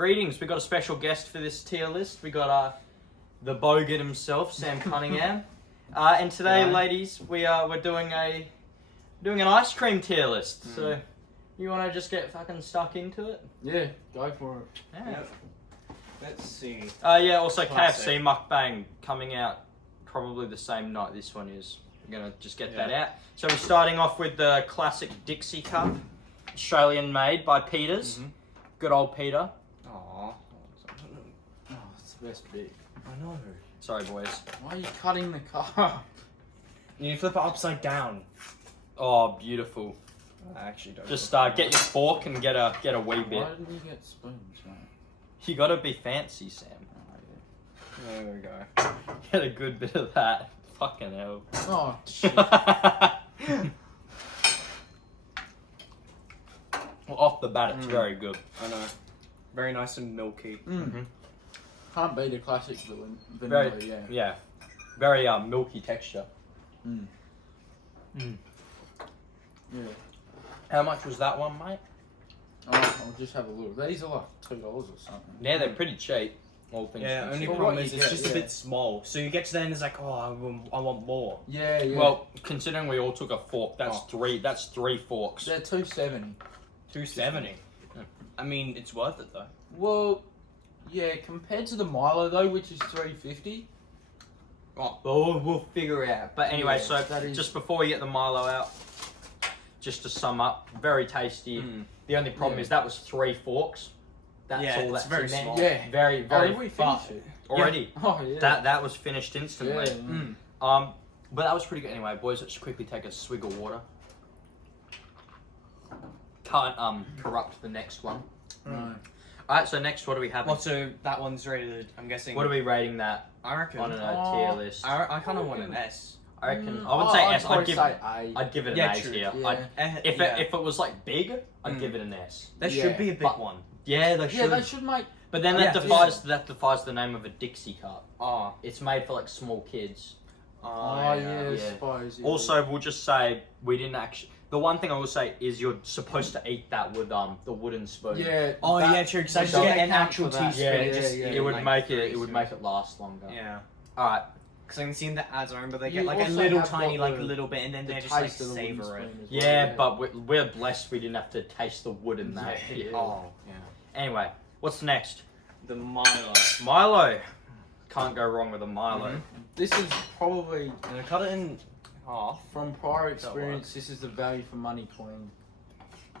Greetings. We got a special guest for this tier list. We got the bogan himself, Sam Cunningham. And today, ladies, we're doing an ice cream tier list. So, you want to just get fucking stuck into it? Yeah, go for it. Yeah. Let's see. Also Classic. KFC mukbang coming out probably the same night this one is. We're gonna just get that out. So we're starting off with the classic Dixie cup, Australian made by Peters. Good old Peter. Aww. Oh, it's the best bit. I know. Sorry, boys. Why are you cutting the cup? You flip it upside down. Oh, beautiful. I actually don't. Just get your fork and get a wee bit. Why didn't you get spoons, mate? You gotta be fancy, Sam. Oh, There we go. Get a good bit of that. Fucking hell. yeah. Oh, shit. Well, off the bat, it's very good. I know. Very nice and milky. Can't beat a classic vanilla, Very, yeah. yeah. Very milky texture. Yeah. How much was that one, mate? Oh, I'll just have a look. These are like $2 or something. Yeah, they're pretty cheap. All things Yeah, only considered. Well, problem what is you it's get, just a bit small. So you get to the end, it's like, oh, I want more. Yeah, yeah. Well, considering we all took a fork, that's Oh. three. That's 3 forks. They're $2.70. $2.70. I mean, it's worth it though. Well, yeah, compared to the Milo though, which is $3.50. Oh, well, we'll figure it out. But anyway, Yeah, so that is- just before we get the Milo out, just to sum up, very tasty. The only problem is that was 3 forks. That's Yeah, all it's that's very in there. small. Yeah. Very, Oh, very did we but finish it? already. Oh, yeah. That was finished instantly. Yeah. But that was pretty good. Anyway, boys, let's quickly take a swig of water. Can't corrupt the next one. No. Alright, so next, what do we have? Well, so that one's rated, I'm guessing. What are we rating that I reckon. on a tier list? I kind of want an S. I reckon. I would say S. probably say A. I'd give it an Yeah, A true. here. Yeah. If it was like big, I'd give it an S. There Yeah. should be a big But- one. Yeah, they should. Yeah, they should make. But then Yeah. that defies the name of a Dixie cup. Oh. It's made for like small kids. Oh, yeah, I yeah. suppose. Yeah. Also, we'll just say we didn't actually. The one thing I will say is you're supposed to eat that with the wooden spoon. Yeah. Oh, that- yeah, true. Because I so just get they an count actual for that. teaspoon. Yeah, and just yeah, eat It would like make three it would make spoons. it last longer. Yeah. All right. Because I've seen the ads. I remember they You get like a also little have tiny, got like the- little bit, and then the they just like taste of the wooden savor it. spoon as well, Yeah, but we're blessed we didn't have to taste the wood in that. Yeah. Oh, yeah. Anyway, what's next? The Milo. Milo. Can't go wrong with a Milo. This is probably, And I cut it in half. from prior experience, this is the value for money coin.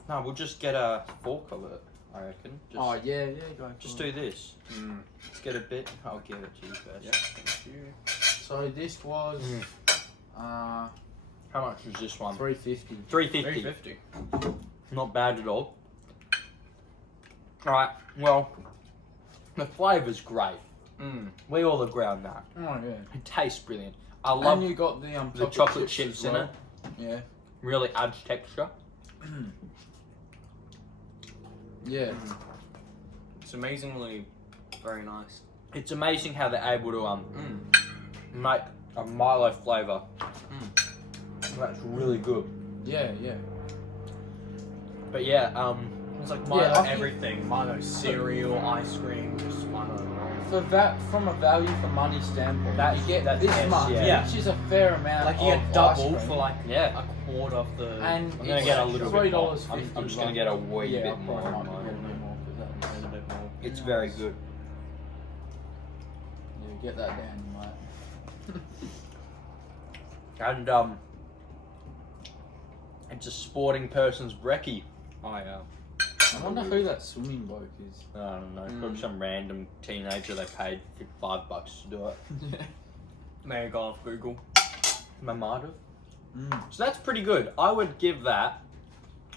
No, we'll just get a fork of it, I reckon. Just, Oh, yeah, go just for do it. this. Let's get a bit. I'll give it to you first. Yeah, thank you. So this was How much was this one? $3.50. $3.50. $3.50. Not bad at all. Alright, well, the flavour's great. We all agree on that. Oh, yeah. It tastes brilliant. I love And you got the chocolate chips as in well. it. Yeah. Really adds texture. Yeah. It's amazingly very nice. It's amazing how they're able to make a Milo flavour. That's really good. Yeah. But yeah, It's like Yeah, Milo I think- everything. Milo cereal, ice cream, just Milo. From a value for money standpoint, That's- you get that's this yes, much, yeah. which is a fair amount. Like you of get double ice cream. for like yeah. a quarter of the. And I'm gonna it's get a little bit more. $3.50. I'm just gonna get a wee yeah, bit I more. probably might be getting a bit more 'cause a little bit more. It's very good. Yeah, get that down, mate. And it's a sporting person's brekkie. Oh yeah. I wonder who that swimming bloke is. I don't know, probably some random teenager they paid $5 to do it. May have gone off Google. I might have. So that's pretty good. I would give that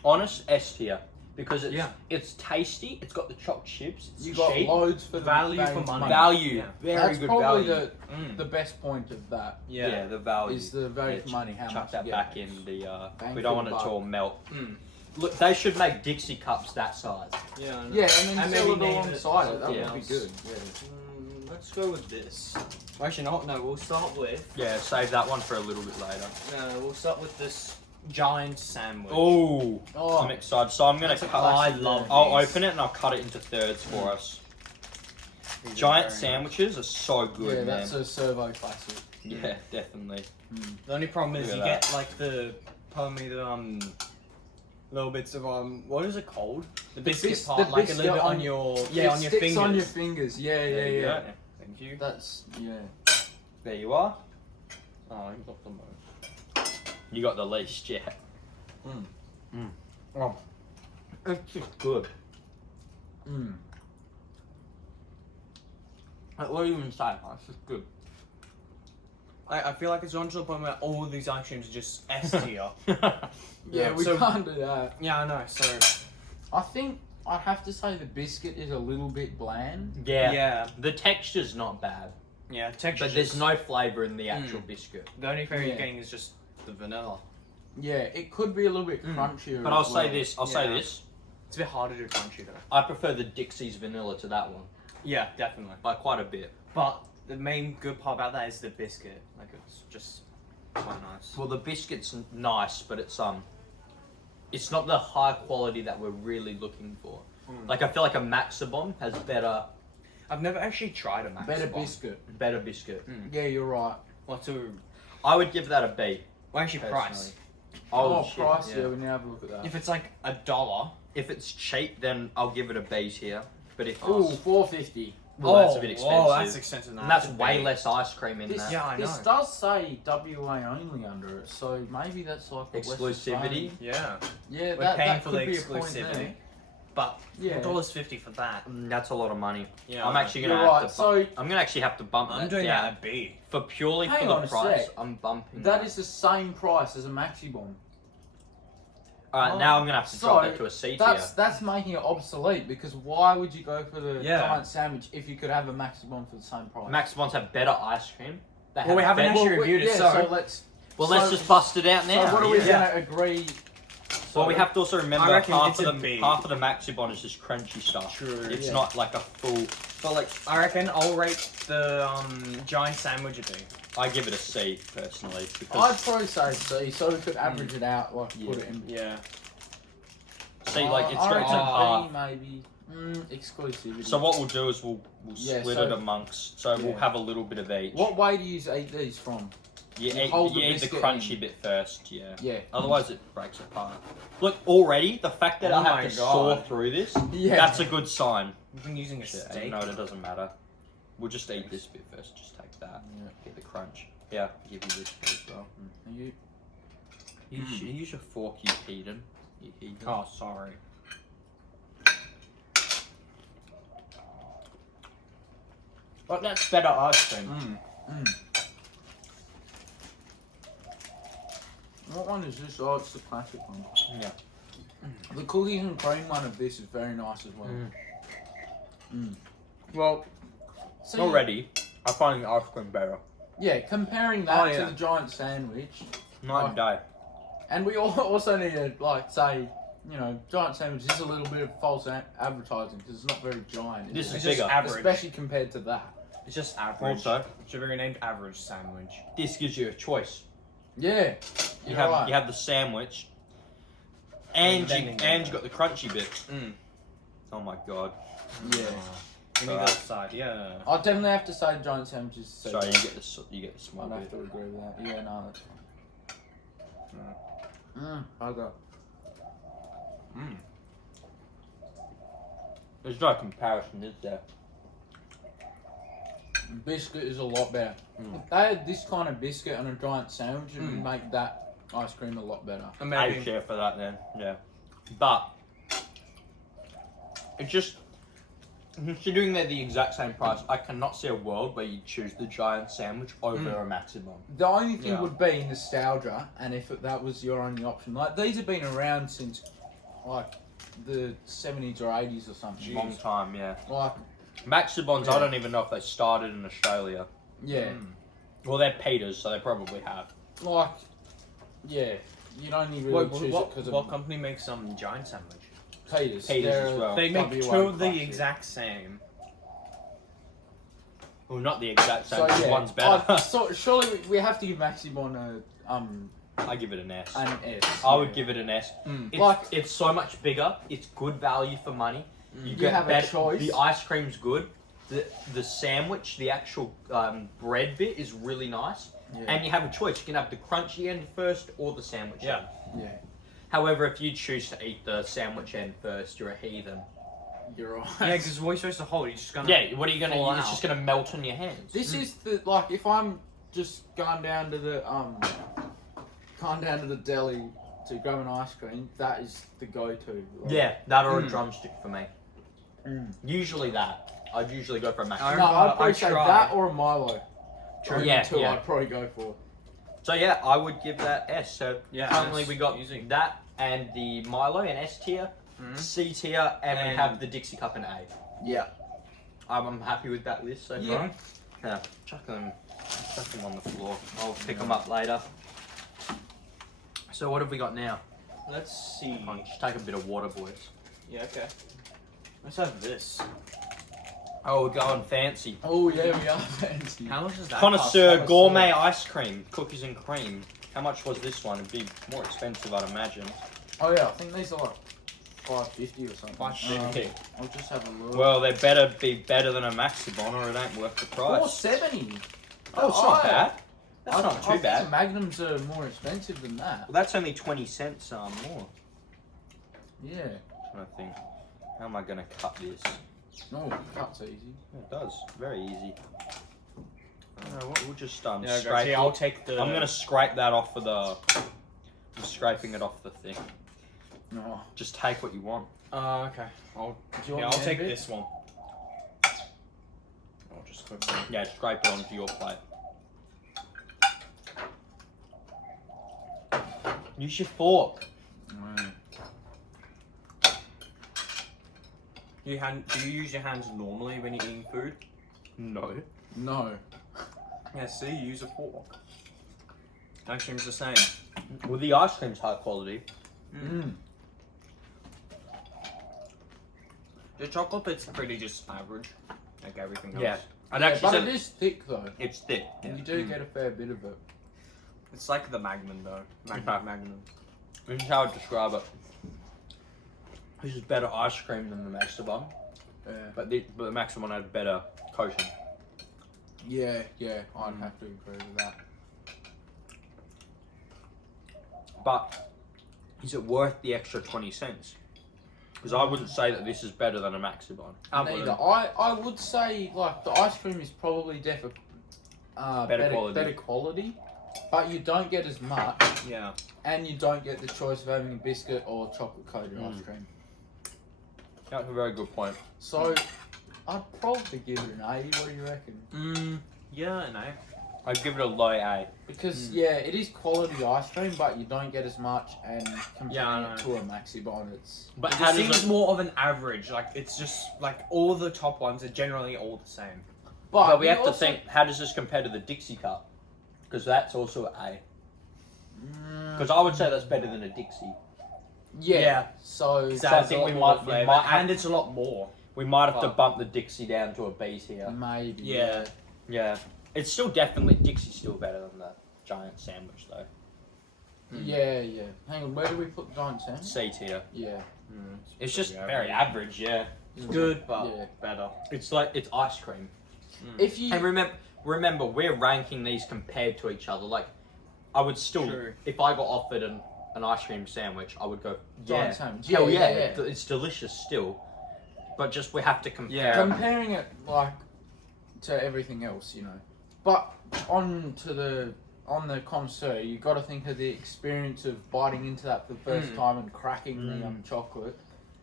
honest S tier because it's tasty. It's got the chopped chips. It's You got cheap. loads for the Value for money. Value, Yeah. very That's good probably value. the best point of that. Yeah, the value Is the value Yeah, for money. How chuck much that you back get. in the. Bang We for don't want the it to buck. all melt. Look, they should make Dixie cups that size. Yeah. I know. Yeah, and then And sell maybe it name alongside it. That something would be else. good. Yeah. Let's go with this. Actually, no. We'll start with. Yeah, save that one for a little bit later. No, we'll start with this giant sandwich. Oh, Oh, I'm excited. So I'm gonna That's a cut. classic I love there. I'll these. open it and I'll cut it into thirds for us. These are Giant very sandwiches are so good, yeah, man. that's a servo classic. Yeah, definitely. nice. The only problem is Look you at get like the, pardon me, the little bits of what is it called? The biscuit bis- part, the like a biscuit little bit on on- your It on your sticks fingers. on your fingers. Yeah, There you yeah. go. Thank you. That's yeah. There you are. Oh, you got the most. You got the least, yeah. Oh. It's just good. Mm. Like, what do you even say? It's just good. I feel like it's on to the point where all of these ice creams are just S tier. Yeah, we so- can't do that. Yeah, I know. So I think I'd have to say the biscuit is a little bit bland. Yeah. yeah, The texture's not bad, texture. but there's no flavour in the actual Mm. biscuit. The only thing Yeah. you're getting is just the vanilla. Yeah, it could be a little bit Mm. crunchier. But I'll as say well. this. I'll say Yeah. this. It's a bit harder to crunchy though. I prefer the Dixie's vanilla to that one Yeah, definitely. by quite a bit. But the main good part about that is the biscuit. Like it's just quite nice. Well, the biscuit's nice, but it's not the high quality that we're really looking for. Like I feel like a Maxibon has better I've never actually tried a Max better Bon. biscuit. Mm. Yeah, you're right. What's a I would give that a B. well, actually price? Oh, Oh, shit, price. yeah. Yeah, we now have a look at that. If it's like $1, If it's cheap, then I'll give it a B tier. But if Ooh, it's, $4.50. well, that's a bit expensive. Oh, that's expensive. and that's way less ice cream in This, that. Yeah, I this know. does say WA only under it, so maybe that's like a West Exclusivity. Australian- Yeah, Yeah, we're that, paying that for could the be a point exclusivity. there. But Yeah. $1.50 for that. That's a lot of money. Yeah, I'm actually gonna You're have right. to. So I'm gonna actually have to bump I'm that doing down that at B. for purely Hang for on the a price. sec. I'm bumping that is the same price as a Maxi Bomb. All right, now I'm gonna have to drop that to a C tier. That's making it obsolete because why would you go for the Yeah. giant sandwich if you could have a Maxi Bomb for the same price? Maxibons have better ice cream. They Well, we have haven't better- actually reviewed it, yeah, so- let's. let's just bust it out now. So what are we Yeah. going to agree? Well, we have to also remember I reckon half it's of a the B. half of the Maxibon is just crunchy stuff. True. It's Yeah. not like a full. But like, I reckon I'll rate the giant sandwich a B. I give it a C personally I'd because probably say C, so we could average it out, like Yeah. put it in. Yeah. C like it's I it's in reckon half. B maybe. Exclusivity. So what we'll do is we'll Yeah, split so- it amongst. So we'll yeah. have a little bit of each. What way do you eat these from? You you eat, hold the you eat the biscuit crunchy in. bit first, yeah. Yeah. Otherwise it breaks apart. Look, already the fact that Oh I have my to God. saw through this, Yeah. that's a good sign. We've been using a Shit, steak. no, it doesn't matter. We'll just eat this bit first. Just take that. Yeah. Get the crunch. Yeah, I'll give you this bit as well. You, Use your fork, you heathen. You heathen. Oh, sorry. But that's better ice cream. What one is this? Oh, it's the classic one. Yeah. The cookies and cream one of this is very nice as well. Well, See, already, I find the ice cream better. Yeah, comparing that Oh, to yeah. the giant sandwich, Night and day. and we also need to like say, you know, giant sandwich is a little bit of false advertising because it's not very giant. This is is it? It's just bigger. average. Especially compared to that. It's just average. Also, Should be renamed average sandwich. this gives you a choice. Yeah, You you're have right. you have the sandwich, and then you you get and you that. got the crunchy bit. Mm. Oh my god! Yeah. Give me Alright. that side. Yeah. I definitely have to say giant sandwiches. So Sorry, you get the small I'd bit. have to agree with that. Yeah, no, that's fine. I got. Mm. There's no comparison, is there? Biscuit is a lot better. Mm. If they had this kind of biscuit and a giant sandwich, it would Mm. make that ice cream a lot better. And I maybe. share for that then. Yeah, but it just considering they're the exact same price, I cannot see a world where you choose the giant sandwich over a Maximum. The only thing Yeah. would be nostalgia, and if that was your only option. Like, these have been around since, like, the 70s or 80s or something. Long time, yeah. Like, Maxibons, Yeah. I don't even know if they started in Australia. yeah. Well, they're Peters, so they probably have. Like, yeah. You'd only really Wait, choose it what, because of what company makes giant sandwich? Peters. Peters They're as well. They make WA two of the classic. exact same. Well, not the exact same. So, yeah. One's better. Surely we have to give Maxibon a I give it an S. An S. I would give it an S. Mm. It's so much bigger. It's good value for money. You get have a better. choice. The ice cream's good. The sandwich, the actual bread bit is really nice. Yeah. And you have a choice. You can have the crunchy end first or the sandwich end. Yeah. However, if you choose to eat the sandwich end first, you're a heathen. You're right. Yeah, because what are you supposed to hold? You're just gonna. Yeah, what are you gonna? fall It's out. just gonna melt on your hands. This is the like if I'm just going down to the deli to grab an ice cream, that is the go-to. Like, Yeah, that or a Mm. drumstick for me. Mm. Usually that. I'd usually go for a mac. I No, I'd remember probably I say tried- that or a Milo. True. Yeah, Two yeah. I'd probably go for. So yeah, I would give that S. So Yeah, currently S, we got easy. that and the Milo in S tier, Mhm. C tier, and we And- have the Dixie Cup in A. Yeah. I'm happy with that list so far. Yeah. Yeah, chuck them on the floor. I'll pick them up later. So what have we got now? Let's see. Come on, just take a bit of water, boys. Yeah, okay. Let's have this. Oh, we're going fancy. Oh yeah, we are fancy. How much is that? Connoisseur Connoisseur. gourmet ice cream, cookies and cream. How much was this one? It'd be more expensive, I'd imagine. Oh yeah, I think these are like $5.50 or something. $5.50. I'll just have a look. Well, they better be better than a Maxibon, or it ain't worth the price. $4.70. Oh, it's not I- bad. That's I not think too the bad. Magnums are more expensive than that. Well, that's only 20 cents more. Yeah. I think. How am I gonna cut this? No, cut's easy. It does. Very easy. We'll just Yeah, okay, scrape see, it. I'll take the. I'm gonna scrape that off of the. I'm scraping it off the thing. No. Just take what you want. Okay. Do you Yeah, want I'll the end take bit? this one. I'll just quickly. Yeah, scrape it onto your plate. Use your fork. Mm. Do you use your hands normally when you're eating food? No. No. Yeah, see, you use a fork. Ice cream's the same. Well, the ice cream's high quality. Mm. The chocolate bit's pretty just average, like everything else. Yeah. I'd Yeah, actually but say it is thick though. it's thick. And you do get a fair bit of it. It's like the Magnum though. Okay. Magnum. This is how I'd describe it. This is better ice cream than the Maxibon, Yeah. but the Maxibon had better coating. Yeah, I'd have to agree with that. But is it worth the extra 20 cents? Because I wouldn't say that this is better than a Maxibon. Neither. I would say like the ice cream is probably better quality, but you don't get as much, Yeah. and you don't get the choice of having a biscuit or chocolate coated Mm. ice cream. That's a very good point. So I'd probably give it an A. What do you reckon? Yeah, no. I'd give it a low A. Because yeah, it is quality ice cream, but you don't get as much, and comparing Yeah, I it know. to a Maxibon, it's But It how just does seems it, more of an average. Like it's just like all the top ones are generally all the same. but we you have to also- think, how does this compare to the Dixie Cup? Because that's also an A. Mm, Because I would say that's better than a Dixie. yeah. Yeah. So So I think we might have, and it's a lot more. we might have to Well- bump the Dixie down to a B tier. maybe. Yeah. Yeah. It's still definitely, Dixie's still better than the giant sandwich though. Yeah. Hang on, where do we put giant sandwich? C tier. Yeah. It's just Pretty very average, yeah. It's good, but Yeah. better. It's like, it's ice cream. If you And remember, we're ranking these compared to each other. Like, I would still, True. if I got offered an ice cream sandwich, I would go, giant yeah, sandwich, hell yeah, it's delicious still. But just we have to compare. Yeah. comparing it like to everything else, you know. But on the connoisseur, you got to think of the experience of biting into that for the first time and cracking the chocolate.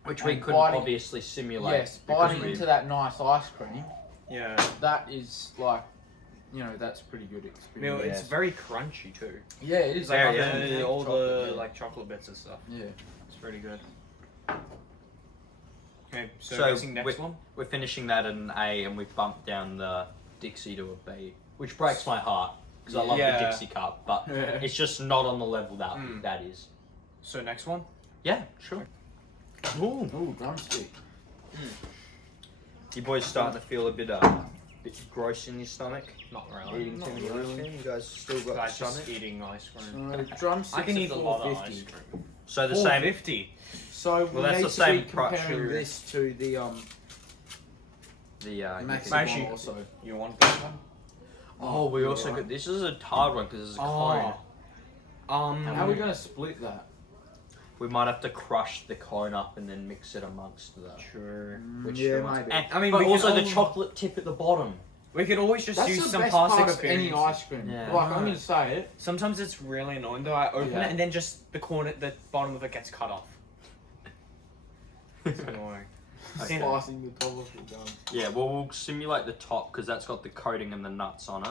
Which we and couldn't biting- obviously simulate. Yes, because biting we- into that nice ice cream. Yeah. That is like, you know, that's a pretty good I mean, experience. it's very crunchy too. Yeah, it is. Very, like yeah, all chocolate, the yeah. like chocolate bits and stuff. Yeah. It's pretty good. Okay, so, So guessing next one. We're finishing that at an A, and we've bumped down the Dixie to a B, which breaks my heart because I love Yeah. the Dixie Cup, but it's just not on the level that that is. So next one. Yeah, sure. Ooh. Ooh, drumstick. You boys starting to feel a bit bit gross in your stomach? Not really. Eating Not too many really. ice cream? You guys still got Guys, the just stomach? eating ice cream. So drumsticks I can eat are a lot of ice 450. cream. So the same. 450. So we Well, that's need the to same be price, comparing sure. this to the The Maxi Actually- one also. You want this one? Oh, we Yeah, also right. got this is a hard one because it's a cone. How are we gonna split that? We might have to crush the cone up and then mix it amongst that. Sure. Which yeah, one? maybe. And, I mean, but we can also the all- chocolate tip at the bottom. We could always just That's use the some best plastic part of any appearances. ice cream. Yeah. Like I'm gonna say it. Sometimes it's really annoying though. I open Yeah. it and then just the corner, the bottom of it gets cut off. It's annoying. Okay. Slicing the top of it down. Yeah, well, we'll simulate the top because that's got the coating and the nuts on it.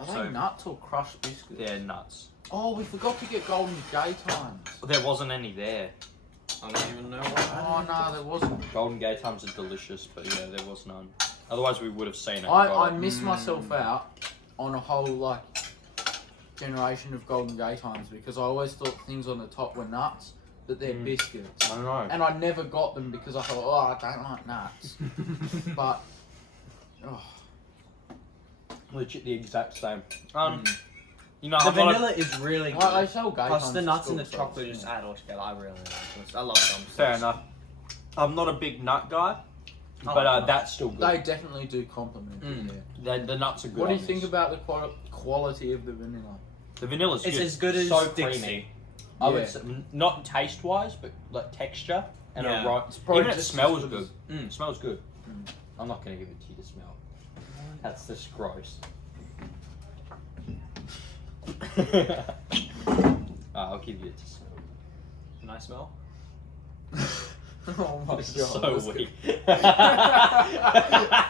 Are they So- nuts or crushed biscuits? They're nuts. Oh, we forgot to get Golden Gay Times. There wasn't any there. I don't even know what. Oh no, there wasn't. Golden Gay Times are delicious, but yeah, there was none. Otherwise, we would have seen it. and I got it. missed myself out on a whole like generation of Golden Gay Times because I always thought things on the top were nuts, but they're biscuits. I don't know. And I never got them because I thought, oh, I don't like nuts. But oh, Legit the exact same. You know, The I'm not a- vanilla is really good. well, they sell Gay Plus Times the at nuts and school, the so chocolate it's- just add all together. I really like this. I love them. Fair enough. I'm not a big nut guy, I but like that's still good. They definitely do compliment. Mm. Yeah. The nuts are good. What do you on think this. about the quality of the vanilla? The vanilla's It's good. as good as so Dixie. creamy. I would Yeah. say, not taste wise, but like texture and Yeah. aroma. It's probably Even it just smells as good. good It smells good. Mm. I'm not gonna give it to you to smell. That's just gross. I'll give you it to smell. Can I smell? Oh my This god. is so that's weak. good.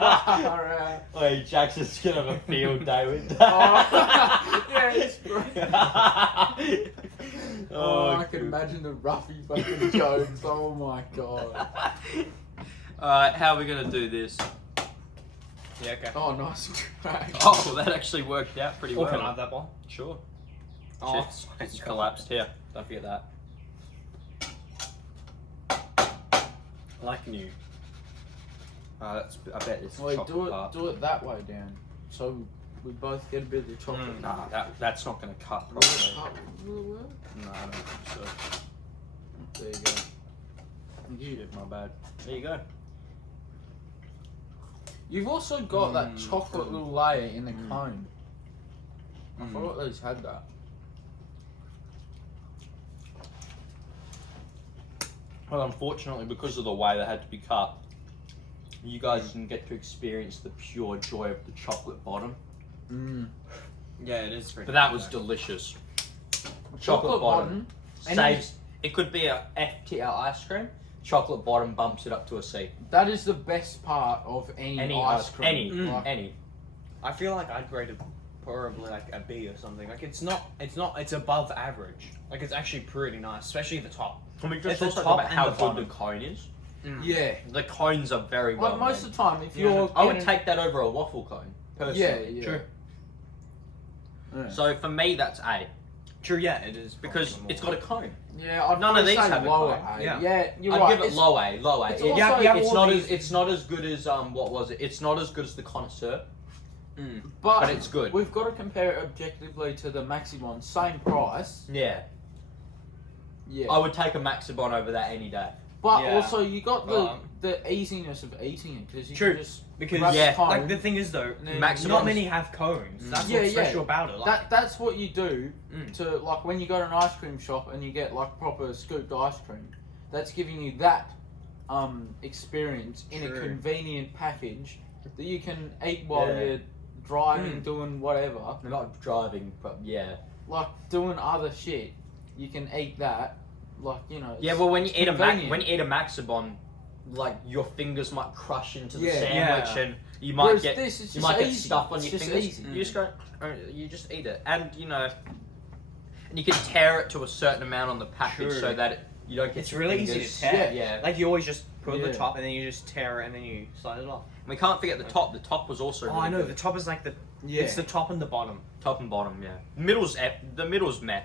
Alright. Wait, Jackson's gonna have a field day with Oh, yeah, it's great. Oh, I can imagine the roughy fucking jokes. Oh my god. Alright, how are we gonna do this? Yeah, okay. Oh, nice crack. Oh, that actually worked out pretty Or well. can I have that one? Sure. Oh, Shit, it's collapsed here. Don't forget that. Like new. That's. I bet it's Wait, chocolate part. do it that way down. So we both get a bit of the chocolate. Nah, that's not gonna cut Will it properly. cut? Will it work? No, I don't think so. There you go. Shit, my bad. There you go. You've also got that Mm. chocolate little layer in the Mm. cone. I Mm. forgot those had that. Well, unfortunately, because of the way they had to be cut, you guys didn't get to experience the pure joy of the chocolate bottom. Mm. Yeah, it is pretty But that good, was though. delicious. Chocolate bottom. saves. It could be a F tier ice cream. Chocolate bottom bumps it up to a C. That is the best part of any ice cream. Any, Like, any. I feel like I'd grade it probably like a B or something. Like it's above average. Like it's actually pretty nice, especially the top. Can we At just the also top talk about and how the good bottom. the cone is? Yeah. The cones are very well Like most made. of the time, if Yeah. you're I would getting- take that over a waffle cone. Personally. Yeah. True. Yeah. So for me, that's A True, yeah, it is because probably it's more. got a cone. Yeah, I'd None of probably these say have a lower cone. A. Yeah. Yeah, you're I'd right. give it It's- low A. Low A. it's It- also- Yeah, yeah, it's all not these- as it's not as good as what was it? It's not as good as the connoisseur, but it's good. We've got to compare it objectively to the Maximon, same price. Yeah, Yeah. I would take a Maxibon over that any day. But Yeah. also, you got Um, the easiness of eating it because you True. can just Because grab Yeah. the cone. like the thing is though, Maximum- not many have cones. Mm. That's Yeah, what's yeah. special about it. Like, That's what you do Mm. to like when you go to an ice cream shop and you get like proper scooped ice cream. That's giving you that experience in a True. convenient package that you can eat while Yeah. you're driving, Mm. doing whatever, I'm not driving, but yeah. like doing other shit. You can eat that, like Yeah, it's- well, when you it's eat convenient. when you eat a Maxibon, like your fingers might crush into the Yeah. sandwich, Yeah. and you might Whereas get this is you just might get easy. stuff on It's your just fingers. easy. You just go, you just eat it, and and you can tear it to a certain amount on the package True. so that you don't get it's your really easy fingers. to tear. Yeah. Like you always just put Yeah. the top and then you just tear it and then you slide it off. We can't forget the top. The top was also. Oh, Really I know. good. The top is like the Yeah. it's the top and the bottom. Top and bottom, yeah. The middle's meh.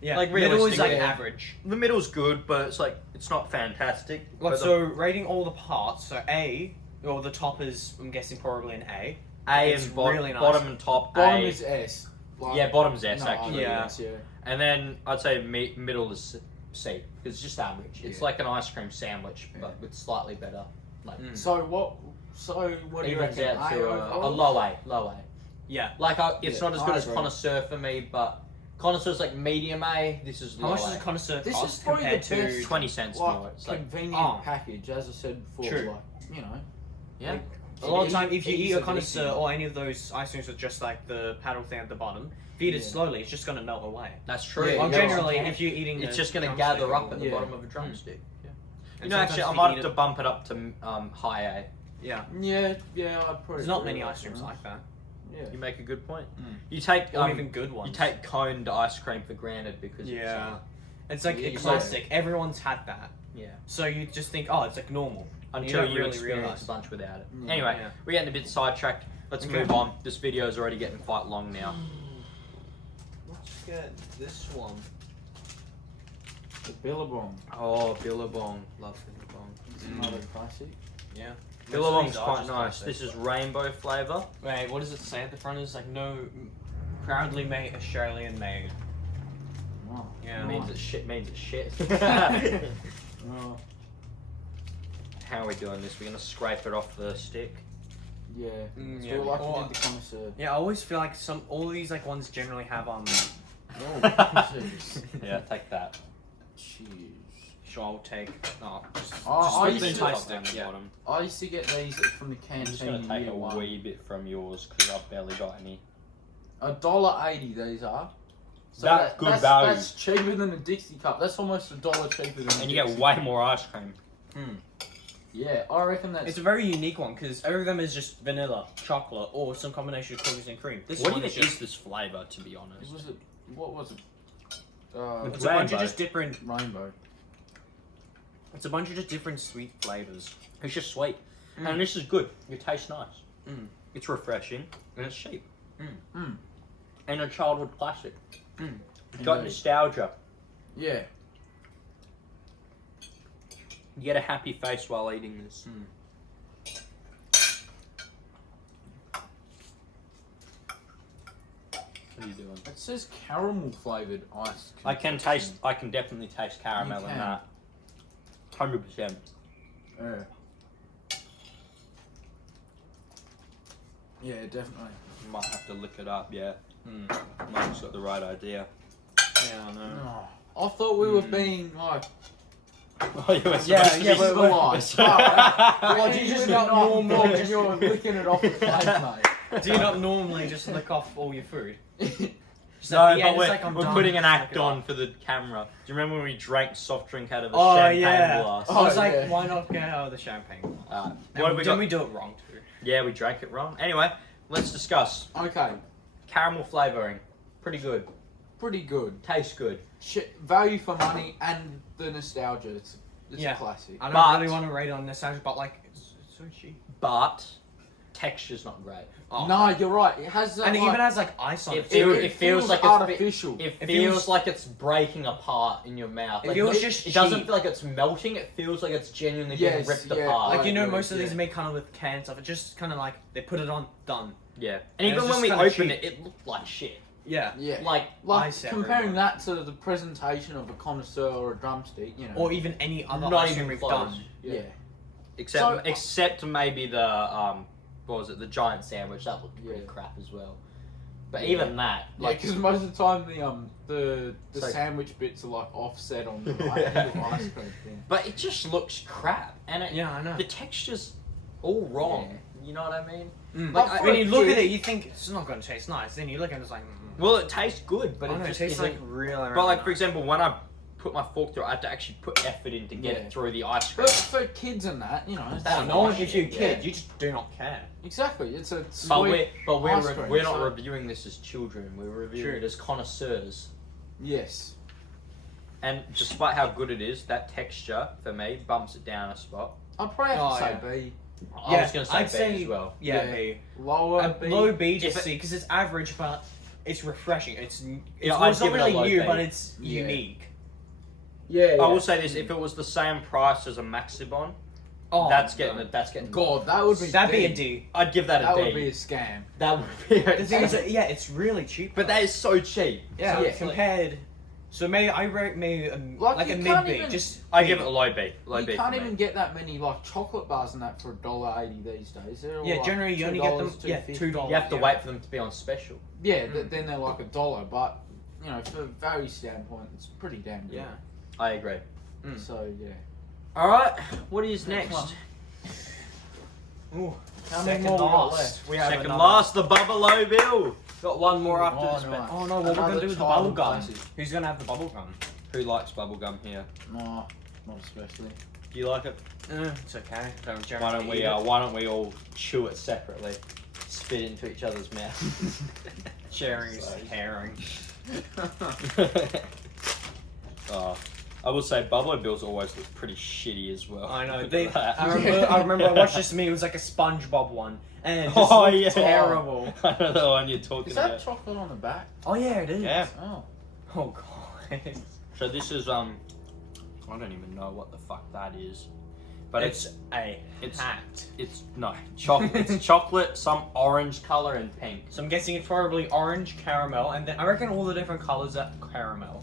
Yeah, Like, middle is like realistically- average. The middle's good, but it's like it's not fantastic. Like But so, rating all the parts. So A Or the top is, I'm guessing, probably an A. A It's and really nice. bottom and top. Bottom A. is S. Like, Yeah, bottom's S no, actually. Yeah. S, yeah. And then I'd say middle is C. It's just average. It's Yeah. like an ice cream sandwich, Yeah. but with slightly better. Like So what do you evens reckon? out to a overall? low A. Low A. Yeah. Like it's Yeah, not as good I as agree. connoisseur for me, but connoisseur's like medium A. This is How low much does A. a connoisseur This cost is probably the compared to... best 20 cents Like, more. It's like convenient package, as I said before. True. Like, you know. yeah. Like, A lot of easy- time, if you eat easy a to connoisseur eat. or any of those ice creams with just like the paddle thing at the bottom, if you eat it Yeah. slowly, it's just gonna melt away. That's true. Yeah, Well, yeah. generally, if you're eating, it's a just going to drumstick gather up or- at the Yeah. bottom of a drumstick. Yeah. and You know, actually, I sometimes might if have you to bump it up to high A. Yeah, Yeah, I'd probably. there's not agree many with ice creams that. like that, Yeah. You make a good point. Mm. You take or even good ones. you take coned ice cream for granted because Yeah. It's like Yeah, a you classic. Everyone's had that, yeah. so you just think, oh, it's like normal. Until don't you really experience realise. a bunch without it. Yeah. Anyway, Yeah. we're getting a bit sidetracked. Let's Okay. move on. This video is already getting quite long now. Let's get this one. The Billabong. Oh, Billabong. Love Billabong. It's Mm. another classic. Yeah. Billabong's Most of these are quite just nice. classic. This is rainbow flavour. Wait, what does it say at the front? It's like no, proudly made Australian made. Wow. Yeah. Means it's shit. Means it's shit. Oh, How are we doing this? We're gonna scrape it off the stick. yeah. Mm, So yeah, like or- we did the connoisseur. Yeah, I always feel like all these like ones generally have Oh, jeez. Yeah, take that. Jeez. Sure, I'll take. Oh, just, Oh, just I rip used the to- entire Top down stick. the Yeah. bottom. I used to get these from the I'm just canteen. gonna take year a one. wee bit from yours because I've barely got any. $1.80 these are. So That's good that's, value. That's cheaper than a Dixie cup. That's almost $1 cheaper than. And a you get Dixie. way more ice cream. Yeah, I reckon that's. It's a very unique one because every of them is just vanilla, chocolate, or some combination of cookies and cream. This What do one you is think just is this flavour, to be honest? Was it? What was it? it's a bunch of Rainbow. just different. Rainbow. It's a bunch of just different sweet flavors. It's just sweet. Mm. And this is good. It tastes nice. Mm. It's refreshing. And it's cheap. Mm. And a childhood classic. Mm. It's got Indeed. nostalgia. Yeah. You get a happy face while eating this. What are you doing? It says caramel flavored ice. I can definitely taste caramel You in can. that. 100%. Yeah. Yeah, definitely. Might have to look it up, yeah. Mm. Mike's got the right idea. Yeah, I know. Oh, I thought we were Mm. being like. Oh, you were Yeah, supposed to yeah, be- but- Well, do you just not not normal- Just you're licking it off the plate, Do you not normally just lick off all your food? mate. Just No, at the but end, we're, it's like, I'm we're done. putting an Lick act it on off. for the camera. Do you remember when we drank soft drink out of a Oh champagne yeah. glass? I was Oh, like, yeah. why not get out of the champagne? What And have we didn't got? we do it wrong too? Yeah, we drank it wrong. Anyway, let's discuss. Okay, Caramel flavouring. Pretty good. pretty good. Tastes good. Value for money and the nostalgia. It's Yeah. a classic. I don't But- really want to rate it on nostalgia, but like, it's so cheap. But texture's not great. Oh. No, you're right. It has that. And it like, even has like ice on It it. feels- too. it feels like it's artificial. It It feels feels- like it's breaking apart in your mouth. It Like, feels just it doesn't cheap. feel like it's melting. It feels like it's genuinely being Yes, ripped yeah, apart. Like, you know, agree, most of these yeah. are made kind of with canned stuff. It just kind of like they put it on, done. Yeah. And And even it's when just we kinda opened cheap. it looked like shit. Yeah. Yeah. Like, Like ice comparing everywhere. that to the presentation of a connoisseur or a drumstick, you know. Or even any other Not ice even cream we've close. done. yeah. Except maybe the what was it? The giant sandwich. That looked pretty Yeah. crap as well. But Yeah. even that, Like, like, because most of the time the So- sandwich bits are like offset on the like, little ice cream thing. but it just looks crap, and it, Yeah, I know. the texture's all wrong. You know what I mean? Mm. But Like, for when a you look kid- at it, you think it's not going to taste nice. Then you look at it, it's like, Well, it tastes good, but oh, it no, it just tastes isn't. like really. But like, for example, when I put my fork through, I had to actually put effort in to get Yeah. it through the ice cream. But for kids and that, you know, it's That's Oh, fine. no one gives you a Yeah. kid. You just do not care. Exactly, it's a sweet. But ice we're cream, not so- reviewing this as children. We're reviewing True. it as connoisseurs. Yes. And despite how good it is, that texture for me bumps it down a spot. I'd probably have Oh, to say yeah. B. I was going to say I'd B say as well. Yeah, Yeah. B. Lower B. Low B, just If it- C, because it's average, but it's refreshing. It's Yeah, well, I'd it's not give it a really low new, B. but it's Yeah. unique. Yeah, I will say this: if it was the same price as a Maxibon, Oh, that's no. getting. God, that would be. That'd be a dead. D. I'd give that a That D. would be a scam. That would be. The thing is, yeah, it's really cheap. but that is so cheap. yeah, So it's like- compared. So maybe I rate maybe Like, a you mid can't B. even- Just I give it a low B. Low You B. can't for me. even get that many like chocolate bars and that for $1.80 these days. They're all, yeah. like, Generally, you only get them. $2, Yeah, $2.50. $2. You have to yeah. wait for them to be on special. Yeah, then they're like $1. But you know, for value standpoint, it's pretty damn good. Yeah. I agree. So yeah. All right. What is Next next? one. Ooh. How many Second more we got last. left? We have Second another- last, the Buffalo Bill. Got one more after Oh, this. nice. Oh no, what we're gonna Another do with the child bubble gum? classic. Who's gonna have the bubble gum? Who likes bubblegum here? No, not especially. Do you like it? It's okay. Don't Why don't eat we? it. Why don't we all chew it separately? Spit it into each other's mouth. Sharing is Sorry. caring. I will say Buffalo Bills always look pretty shitty as well. I know. Look They, at that. I remember I watched this meme. It was like a SpongeBob one, and it just Oh, looked yeah. terrible. I know the one you're talking Is that about. chocolate on the back? Oh yeah, it is. Yeah. Oh. Oh god. So this is I don't even know what the fuck that is, but It's a it's- hat. it's no chocolate. It's chocolate, some orange color and pink. So I'm guessing it's probably orange, caramel, and then I reckon all the different colors are caramel.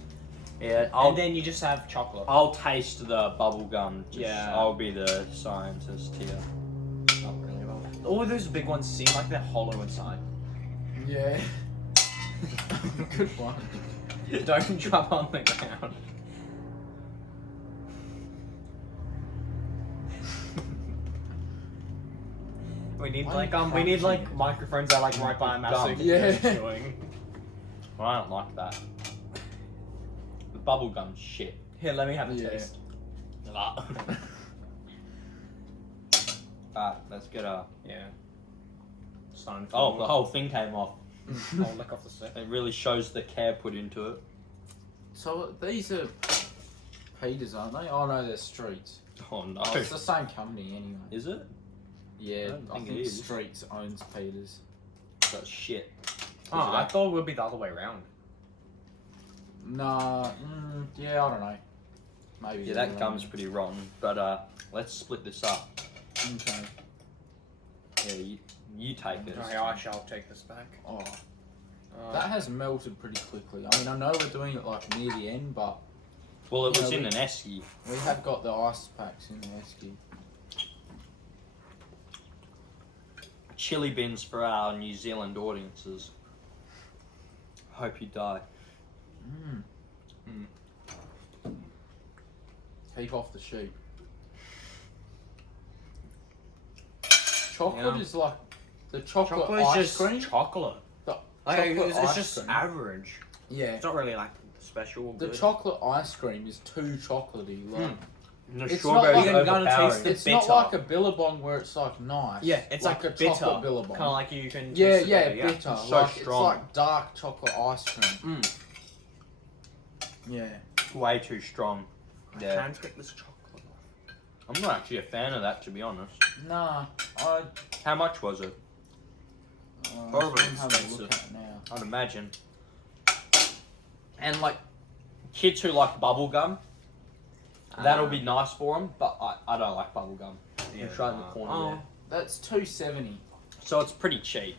Yeah, And then you just have chocolate. I'll taste the bubble gum. Yeah. I'll be the scientist here. Not really well. All of those big ones seem like they're hollow inside. Yeah. Good one. Don't drop on the ground. We need Why are you we need crunching like it? microphones that are like right by our mouth so you Gum. can hear us Yeah. chewing. Well, I don't like that. The bubble gum's shit. Here, let me have a Yeah. taste. Let's get a. Yeah. Starting to Oh, the whole thing came off. I'll lick off the stick. It really shows the care put into it. So these are Peters, aren't they? Oh no, they're Streets. Oh no. Oh, it's the same company anyway. Is it? Yeah, don't I think think it is. Streets owns Peters. That's shit. Oh, Is it I that? thought it would be the other way around. Nah, yeah, I don't know. Maybe. Yeah, they're that wrong. gum's pretty rotten. But let's split this up. Okay. Yeah, you take this. Okay, I shall take this back. Oh, that has melted pretty quickly. I mean, I know we're doing it like near the end, but Well, it Yeah, was in we- an esky. we have got the ice packs in the esky. Chili bins for our New Zealand audiences. Hope you die. Keep off the sheep. Chocolate Yeah. is like the chocolate, Chocolate is ice just cream. chocolate. The Like, chocolate it's ice just cream. average. Yeah. It's not really like special or The good. chocolate ice cream is too chocolatey. Like, The It's strawberry's not like you're gonna overpowering. taste it's bitter. not like a Billabong where it's like nice. Yeah, it's like, a bitter. chocolate Billabong. Kind of like you can. Yeah, taste it yeah, better, bitter. It's so like strong. it's like dark chocolate ice cream. Yeah. Way too strong. I Yeah. can't get this chocolate off. I'm not actually a fan of that, to be honest. Nah, I How much was it? Probably I'm having a look expensive. at it now. I'd imagine. And like, kids who like bubblegum, that'll be nice for them, but I don't like bubblegum. Yeah, It's right in the corner oh. there. That's $2.70. So it's pretty cheap.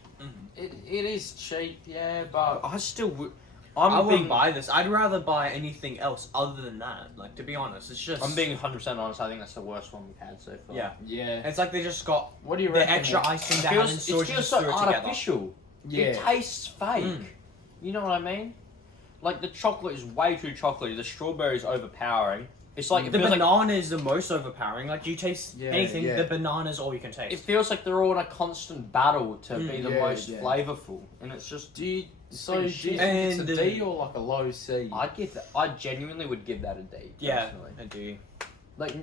It is cheap, yeah, but I still would. I wouldn't buy this. I'd rather buy anything else other than that. Like, to be honest, it's just. I'm being 100% honest. I think that's the worst one we've had so far. Yeah. yeah. It's like they just got What do you the reckon? extra icing It that feels, haven't it so feels so together. artificial. Yeah. It tastes fake. Mm. You know what I mean? Like the chocolate is way too chocolatey. The strawberry is overpowering. It's like it The feels like banana is the most overpowering. Like, you taste Yeah, anything, yeah. the banana's all you can taste. it feels like they're all in a constant battle to be the yeah, most yeah. flavorful, and it's just. Do you so pretty do you shit. think it's And, a D or like a low C? I'd give that. I genuinely would give that a D. yeah, Personally. I do. Like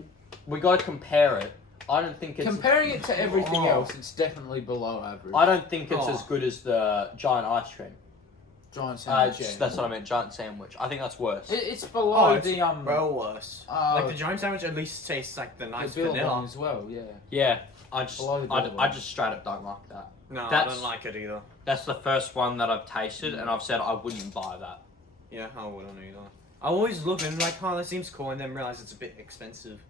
we got to compare it. I don't think it's. Comparing it to everything Oh. else, it's definitely below average. I don't think it's Oh. as good as the giant ice cream. Giant sandwich. yeah. That's what I meant. Giant sandwich. I think that's worse. It's below Oh, it's the well worse. Like, the giant sandwich at least tastes like the nice the Billabong vanilla. as well. Yeah. Yeah, I just, Below the I Billabong. just straight up don't like that. No, I That's- don't like it either. That's the first one that I've tasted, and I've said I wouldn't buy that. Yeah, I wouldn't either. I always look and like, oh, that seems cool, and then realize it's a bit expensive.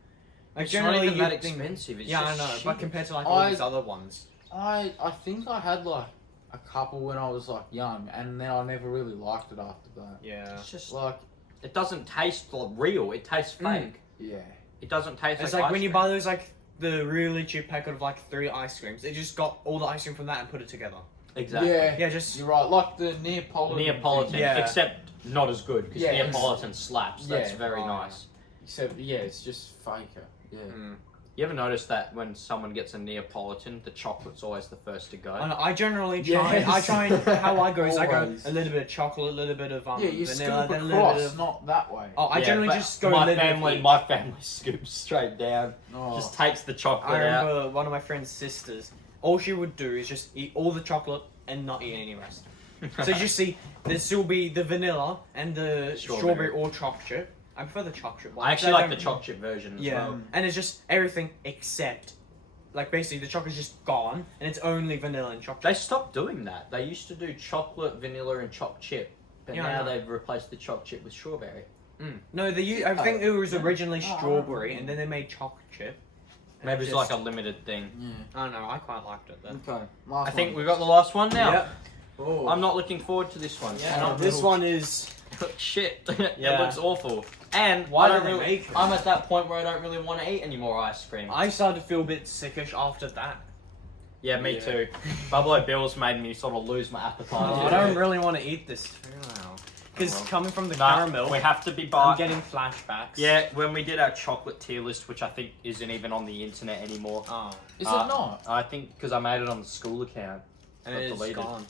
Like It's not generally even that you'd think- expensive. It's Yeah, I just know. shit. But compared to like all these other ones. I think I had like a couple when I was like young, and then I never really liked it after that. Yeah. It's just Like, it doesn't taste like real. It tastes fake. yeah. It doesn't taste. It's like like when ice you cream. buy those like the really cheap packet of like 3 ice creams. They just got all the ice cream from that and put it together. Exactly. Yeah, just You're right. Like the Neapolitan. Neapolitan, thing. Yeah. except not as good because Yeah, Neapolitan slaps. That's yeah, very right. nice. Except, yeah, it's just faker. Yeah. You ever notice that when someone gets a Neapolitan, the chocolate's always the first to go? I generally try. Yes. I try and how I go is I go Always. a little bit of chocolate, a little bit of Yeah, you vanilla, scoop then a little bit across, of. not that way. Oh, I Yeah, generally but just go a my little family. bit. My family scoops straight down. Oh. Just takes the chocolate I out. remember one of my friend's sisters. All she would do is just eat all the chocolate and not eat any rest. So you just see there'd still be the vanilla and the strawberry or chocolate chip. I prefer the chocolate chip one. I actually like the chocolate chip version as Yeah, well. and it's just everything except, like basically the chocolate's just gone and it's only vanilla and chocolate. They stopped doing that. They used to do chocolate, vanilla, and chocolate chip, but Yeah, I now know. they've replaced the chocolate chip with strawberry. No, I think it was originally Oh, strawberry and then they made chocolate chip. And Maybe it's just- like a limited thing. I don't know. I quite liked it then. Okay. I think we've got the last one now. Yep. Oh. I'm not looking forward to this one. Yeah, Not this little- one is. shit. It Yeah. looks awful. And Why I don't did they really, make it? I'm at that point where I don't really want to eat any more ice cream. I started to feel a bit sickish after that. Yeah, me Yeah. too. Buffalo Bills made me sort of lose my appetite. I don't really want to eat this too now. Because Oh, well. coming from the No, caramel, we have to be I'm bought. getting flashbacks. Yeah, when we did our chocolate tier list, which I think isn't even on the internet anymore. Oh, Is Uh, it not? I think because I made it on the school account. and Got it's deleted. gone.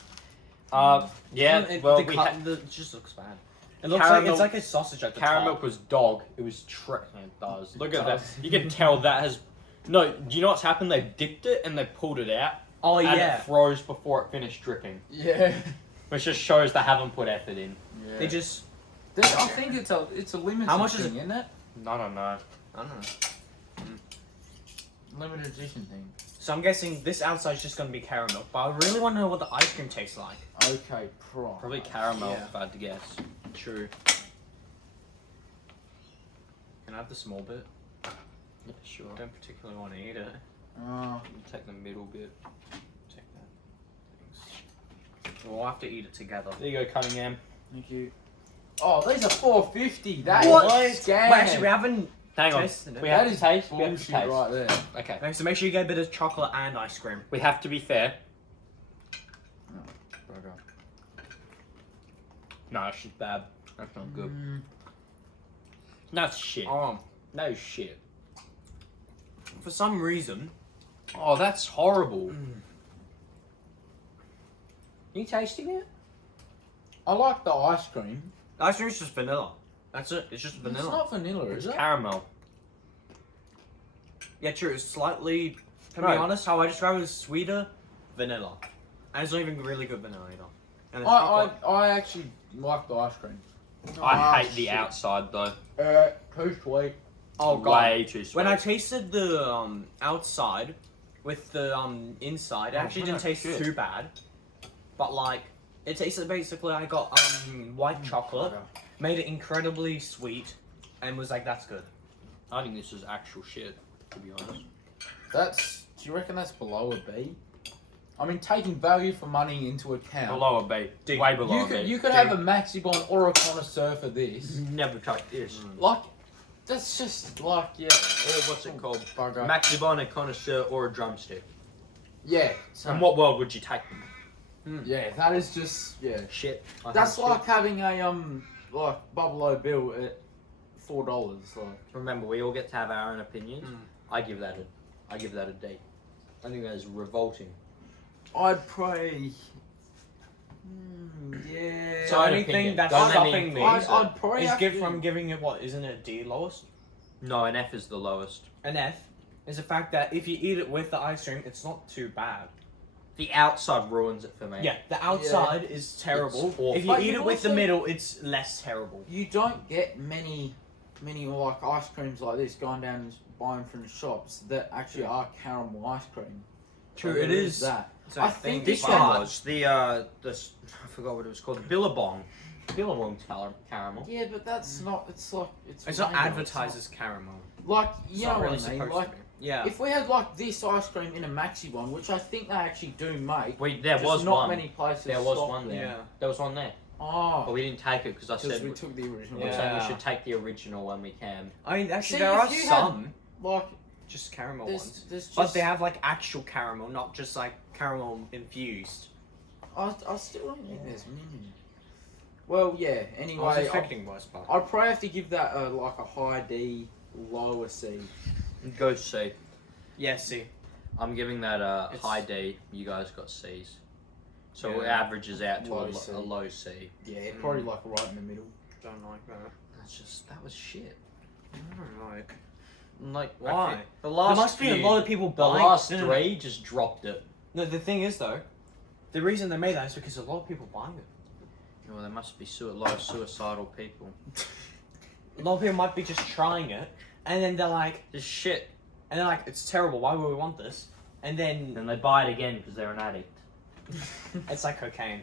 Yeah, It, well, the we cut- had it just looks bad. It looks like Caramel- it's like a sausage at the caramel top. was dog. It was it does. Look at that. does. You can tell that has. No, do you know what's happened? They dipped it and they pulled it out. Oh and yeah, it froze before it finished dripping, Yeah. which just shows they haven't put effort in. Yeah. they just. I think it's a limited How much is thing, isn't it? I don't know. I don't know. Limited edition thing. So I'm guessing this outside's just gonna be caramel, but I really want to know what the ice cream tastes like. Okay, pro. Probably caramel, Yeah. if I had to guess. True. Can I have the small bit? Yeah, sure. I don't particularly want to eat it. Oh, We'll take the middle bit. Take that. Thanks. We'll have to eat it together. There you go, Cunningham. thank you. Oh, these are $4.50. That is What? scam. Wait, actually, we haven't. Hang on. Tasted it. We have That to is taste. We have to bullshit taste. right there. Okay. Okay, so make sure you get a bit of chocolate and ice cream. We have to be fair. Bugger. No, it's just bad. That's not good. Mm. That's shit. No shit. For some reason, Oh, that's horrible. You tasting it? I like the ice cream. ice cream is just vanilla. That's it. It's just It's vanilla. not vanilla, It's is it? caramel. Yeah, true. It's slightly. To Right. be honest, how I describe it is sweeter vanilla, and it's not even really good vanilla either. And it's I chocolate. I actually like the ice cream. I hate the outside though. Too sweet. Oh god. Way too sweet. When I tasted the outside with the inside, it Oh, actually what didn't a taste shit. too bad. But like, it tasted basically. I got white chocolate, made it incredibly sweet, and was like, that's good. I think this is actual shit, to be honest. That's. Do you reckon that's below a B? I mean, taking value for money into account. Below a B. Dig. Way below You a B. could have a Maxibon or a connoisseur for this. Never touch this. Like, that's just like Or what's it called? Bugger. Maxibon, a connoisseur, or a drumstick. Yeah. So, In what world would you take them? yeah, that is just Shit. I That's think like having a like Buffalo Bill at $4. Like, shit. Remember, we all get to have our own opinions. Mm. I give that a D. I think that is revolting. I'd pray. Yeah. So Own anything opinion. that's Don't let stopping me me influence I'd probably is have give to- from giving it what? Isn't it a D lowest? No, an F is the lowest. An F is the fact that if you eat it with the ice cream, it's not too bad. The outside ruins it for me. Yeah, the outside is terrible. It's awful. If you But eat you it with the also- middle, it's less terrible. You don't get many like ice creams like this going down and buying from the shops that actually are caramel ice cream. True, So it there is. that. So I think This But- one was the I forgot what it was called. The Billabong. Billabong caramel. Yeah, but that's not. It's like It's not mango, advertised as caramel. Like, It's you not know really what I mean? supposed Like, to be. Yeah. if we had like this ice cream in a maxi one, which I think they actually do make, There just was not one. many places. There was stock one them. there. Yeah. There was one there. But Oh, we didn't take it because I because said we took the original. I'm Yeah. saying we should take the original when we can. I mean, actually, See, there if are you had- some Like, just caramel there's ones, just. but they have like actual caramel, not just like caramel infused. I still don't think there's many. Well, yeah. I was Anyway, expecting worse, but I'd probably have to give that like a high D, lower C. Go C. yeah. See, I'm giving that a It's- high D. You guys got C's. So it Yeah. averages out to Low C. a low C. Yeah, probably like right in the middle. don't like that. That was shit. I don't like. Like Why? The There last must be a few- lot of people The buying. last no, no, three just dropped it. No, the thing is though, the reason they made that is because a lot of people buying it. Well, there must be a lot of suicidal people. A lot of people might be just trying it, and then they're like, Just shit. and they're like, it's terrible. Why would we want this? And then Then they buy it again because they're an addict. it's like cocaine.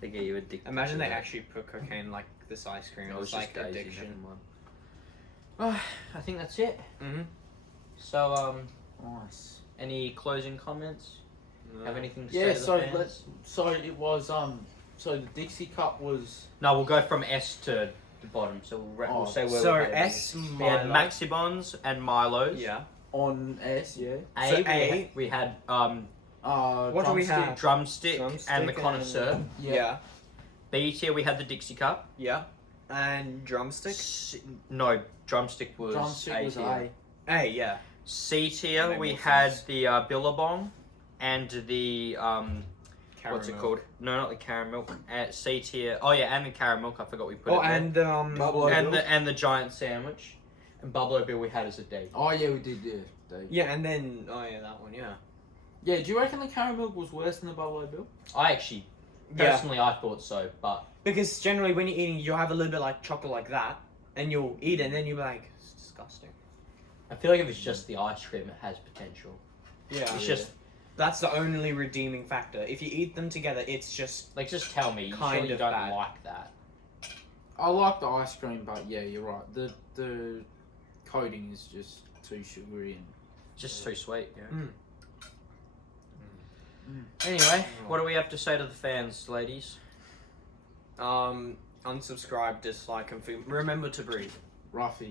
They get you addicted. Imagine to they it. actually put cocaine like this ice cream. No, It's it's like just Daisy, addiction. never mind. I think that's it. Mm-hmm. So, Nice. any closing comments? Have anything to Yeah, say to so the fans? so it was so the Dixie Cup was No, we'll go from S to the bottom. So we'll say where So we had S We had Milo. Maxibons and Milos. Yeah. on S, yeah. A, So we, A. had, we had What do we have? drumstick, Drumstick and the connoisseur. Yeah. B tier we had the Dixie Cup. Yeah. And drumstick. No, drumstick was Drumstick A was tier. A. Hey, yeah. C tier Made we more had sense. the Billabong and the what's it Caramel. called? No, not the caramel. C tier. Oh yeah, and the caramel. I forgot we put Oh, it there. and Bubble and the giant sandwich. And Bubblo Bill we had as a D. Oh yeah, we did, yeah. Dave. yeah, and then that one, yeah. Yeah, do you reckon the caramel was worse than the Buffalo Bill? I actually, Yeah. personally, I thought so, but Because generally when you're eating, you'll have a little bit like chocolate like that, and you'll eat it, and then you'll be like, it's disgusting. I feel like if it's just the ice cream, it has potential. Yeah. It's Yeah. just That's the only redeeming factor. If you eat them together, it's just like, just tell me, Kind surely you of don't bad. like that. I like the ice cream, but yeah, you're right. The coating is just too sugary and Just too sweet. Yeah. Mm. Anyway, what do we have to say to the fans, ladies? unsubscribe, dislike, and remember to breathe. roughy.